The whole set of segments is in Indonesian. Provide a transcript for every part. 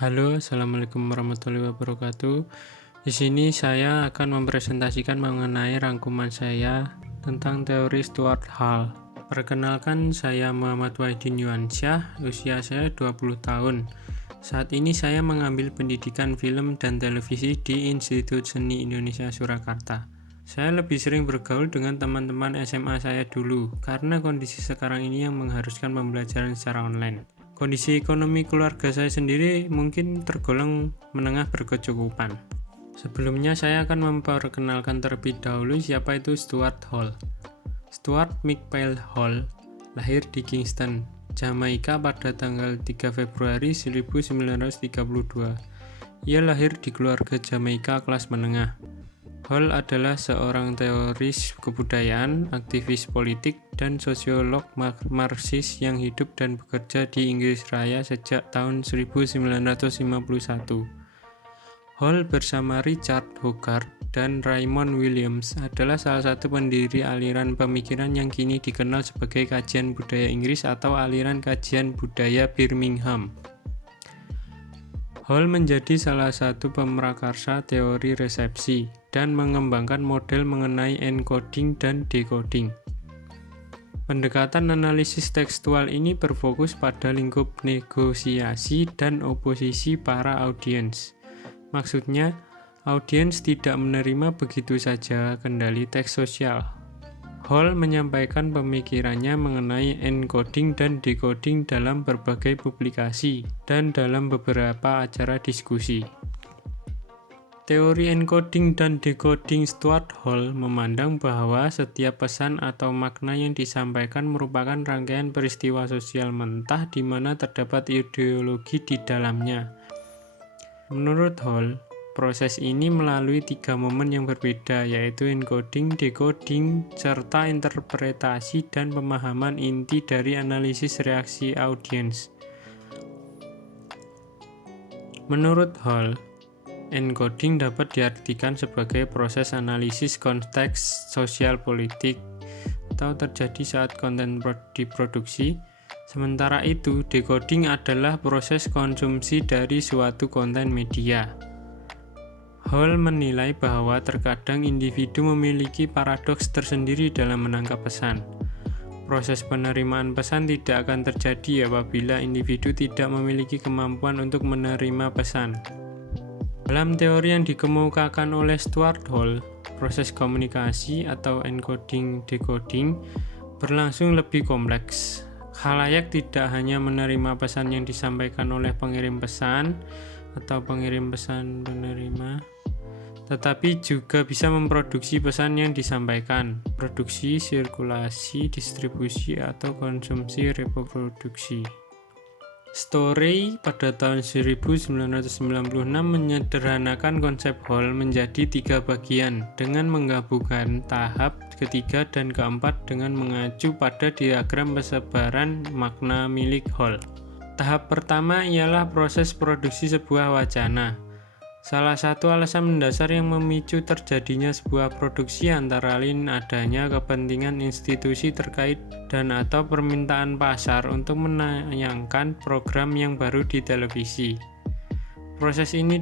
Halo, assalamualaikum warahmatullahi wabarakatuh. Di sini saya akan mempresentasikan mengenai rangkuman saya tentang teori Stuart Hall. Perkenalkan, saya Muhammad Wahidin Yuansyah, usia saya 20 tahun. Saat ini saya mengambil pendidikan film dan televisi di Institut Seni Indonesia Surakarta. Saya lebih sering bergaul dengan teman-teman SMA saya dulu, karena kondisi sekarang ini yang mengharuskan pembelajaran secara online. Kondisi ekonomi keluarga saya sendiri mungkin tergolong menengah berkecukupan. Sebelumnya saya akan memperkenalkan terlebih dahulu siapa itu Stuart Hall. Stuart McPhail Hall lahir di Kingston, Jamaika pada tanggal 3 Februari 1932. Ia lahir di keluarga Jamaika kelas menengah. Hall adalah seorang teoris kebudayaan, aktivis politik, dan sosiolog Marxis yang hidup dan bekerja di Inggris Raya sejak tahun 1951. Hall bersama Richard Hogarth dan Raymond Williams adalah salah satu pendiri aliran pemikiran yang kini dikenal sebagai kajian budaya Inggris atau aliran kajian budaya Birmingham. Hall menjadi salah satu pemrakarsa teori resepsi dan mengembangkan model mengenai encoding dan decoding. Pendekatan analisis tekstual ini berfokus pada lingkup negosiasi dan oposisi para audiens. Maksudnya, audiens tidak menerima begitu saja kendali teks sosial. Hall menyampaikan pemikirannya mengenai encoding dan decoding dalam berbagai publikasi dan dalam beberapa acara diskusi. Teori encoding dan decoding Stuart Hall memandang bahwa setiap pesan atau makna yang disampaikan merupakan rangkaian peristiwa sosial mentah di mana terdapat ideologi di dalamnya. Menurut Hall, proses ini melalui 3 momen yang berbeda, yaitu encoding, decoding, serta interpretasi dan pemahaman inti dari analisis reaksi audiens. Menurut Hall, encoding dapat diartikan sebagai proses analisis konteks sosial politik atau terjadi saat konten diproduksi. Sementara itu, decoding adalah proses konsumsi dari suatu konten media. Hall menilai bahwa terkadang individu memiliki paradoks tersendiri dalam menangkap pesan. Proses penerimaan pesan tidak akan terjadi apabila individu tidak memiliki kemampuan untuk menerima pesan. Dalam teori yang dikemukakan oleh Stuart Hall, proses komunikasi atau encoding-decoding berlangsung lebih kompleks. Khalayak tidak hanya menerima pesan yang disampaikan oleh pengirim pesan atau pengirim pesan penerima, tetapi juga bisa memproduksi pesan yang disampaikan, produksi, sirkulasi, distribusi, atau konsumsi reproduksi. Story pada tahun 1996 menyederhanakan konsep Hall menjadi 3 bagian dengan menggabungkan tahap ketiga dan keempat dengan mengacu pada diagram persebaran makna milik Hall. Tahap pertama ialah proses produksi sebuah wacana. Salah satu alasan mendasar yang memicu terjadinya sebuah produksi antara lain adanya kepentingan institusi terkait dan atau permintaan pasar untuk menayangkan program yang baru di televisi. Proses ini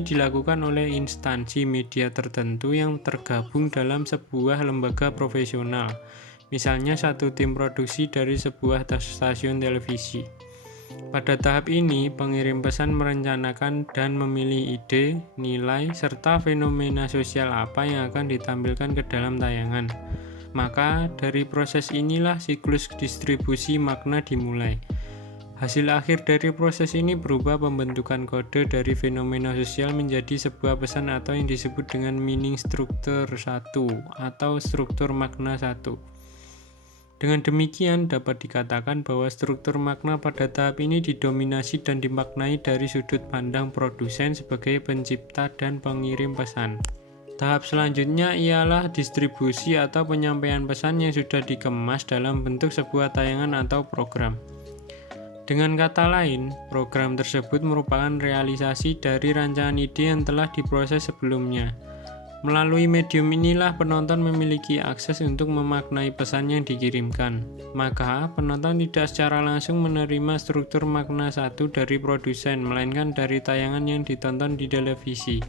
dilakukan oleh instansi media tertentu yang tergabung dalam sebuah lembaga profesional, misalnya satu tim produksi dari sebuah stasiun televisi. Pada tahap ini, pengirim pesan merencanakan dan memilih ide, nilai, serta fenomena sosial apa yang akan ditampilkan ke dalam tayangan. Maka, dari proses inilah siklus distribusi makna dimulai. Hasil akhir dari proses ini berupa pembentukan kode dari fenomena sosial menjadi sebuah pesan atau yang disebut dengan meaning structure 1 atau struktur makna 1. Dengan demikian, dapat dikatakan bahwa struktur makna pada tahap ini didominasi dan dimaknai dari sudut pandang produsen sebagai pencipta dan pengirim pesan. Tahap selanjutnya ialah distribusi atau penyampaian pesan yang sudah dikemas dalam bentuk sebuah tayangan atau program. Dengan kata lain, program tersebut merupakan realisasi dari rancangan ide yang telah diproses sebelumnya. Melalui medium inilah penonton memiliki akses untuk memaknai pesan yang dikirimkan. Maka, penonton tidak secara langsung menerima struktur makna satu dari produsen, melainkan dari tayangan yang ditonton di televisi.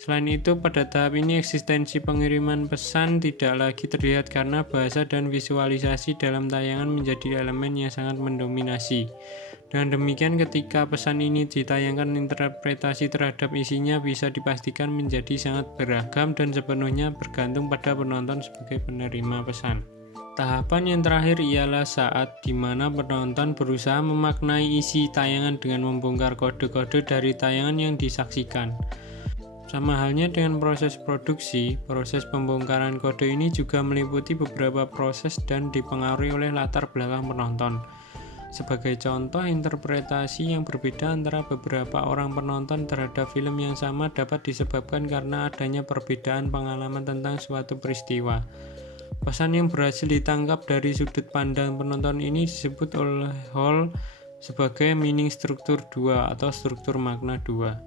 Selain itu, pada tahap ini eksistensi pengiriman pesan tidak lagi terlihat karena bahasa dan visualisasi dalam tayangan menjadi elemen yang sangat mendominasi. Dengan demikian, ketika pesan ini ditayangkan, interpretasi terhadap isinya bisa dipastikan menjadi sangat beragam dan sepenuhnya bergantung pada penonton sebagai penerima pesan. Tahapan yang terakhir ialah saat di mana penonton berusaha memaknai isi tayangan dengan membongkar kode-kode dari tayangan yang disaksikan. Sama halnya dengan proses produksi, proses pembongkaran kode ini juga meliputi beberapa proses dan dipengaruhi oleh latar belakang penonton. Sebagai contoh, interpretasi yang berbeda antara beberapa orang penonton terhadap film yang sama dapat disebabkan karena adanya perbedaan pengalaman tentang suatu peristiwa. Pesan yang berhasil ditangkap dari sudut pandang penonton ini disebut oleh Hall sebagai meaning struktur 2 atau struktur makna 2.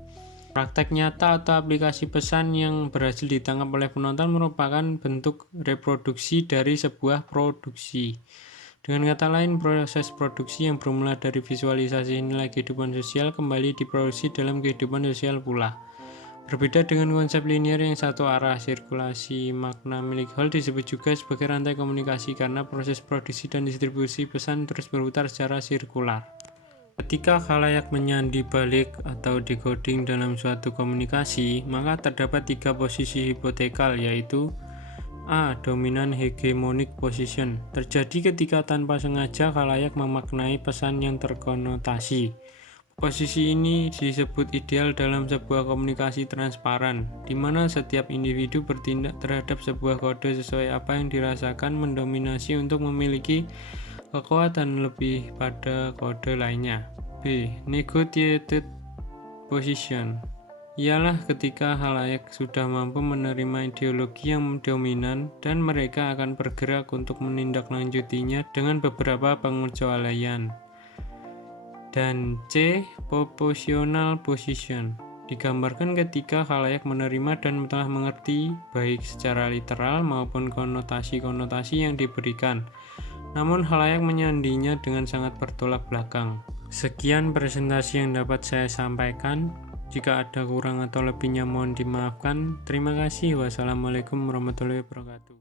Praktek nyata atau aplikasi pesan yang berhasil ditangkap oleh penonton merupakan bentuk reproduksi dari sebuah produksi. Dengan kata lain, proses produksi yang bermula dari visualisasi nilai kehidupan sosial kembali diproduksi dalam kehidupan sosial pula. Berbeda dengan konsep linear yang satu arah, sirkulasi makna milik Hall disebut juga sebagai rantai komunikasi karena proses produksi dan distribusi pesan terus berputar secara sirkular. Ketika khalayak menyandi balik atau decoding dalam suatu komunikasi, maka terdapat 3 posisi hipotekal, yaitu A. Dominant hegemonic position terjadi ketika tanpa sengaja khalayak memaknai pesan yang terkonotasi. Posisi ini disebut ideal dalam sebuah komunikasi transparan, di mana setiap individu bertindak terhadap sebuah kode sesuai apa yang dirasakan mendominasi untuk memiliki kekuatan lebih pada kode lainnya. B. Negotiated position ialah ketika khalayak sudah mampu menerima ideologi yang dominan dan mereka akan bergerak untuk menindaklanjutinya dengan beberapa pengecualian. Dan C. Proportional position digambarkan ketika khalayak menerima dan telah mengerti baik secara literal maupun konotasi-konotasi yang diberikan, namun khalayak menyandinya dengan sangat bertolak belakang. Sekian presentasi yang dapat saya sampaikan. Jika ada kurang atau lebihnya mohon dimaafkan. Terima kasih. Wassalamualaikum warahmatullahi wabarakatuh.